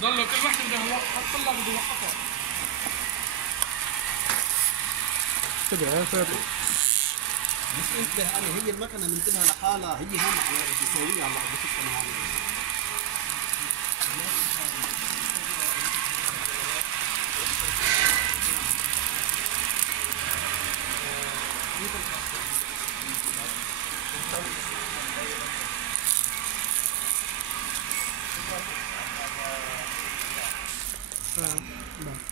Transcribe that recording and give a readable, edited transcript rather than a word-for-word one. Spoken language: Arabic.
ضلوا كل واحد بده يحط لها بده يوقفها. كده يا فاتو. بس انتبه انا هي المكنه منتبهه لحالها هي هون بتساويها على لحظه السماء. بس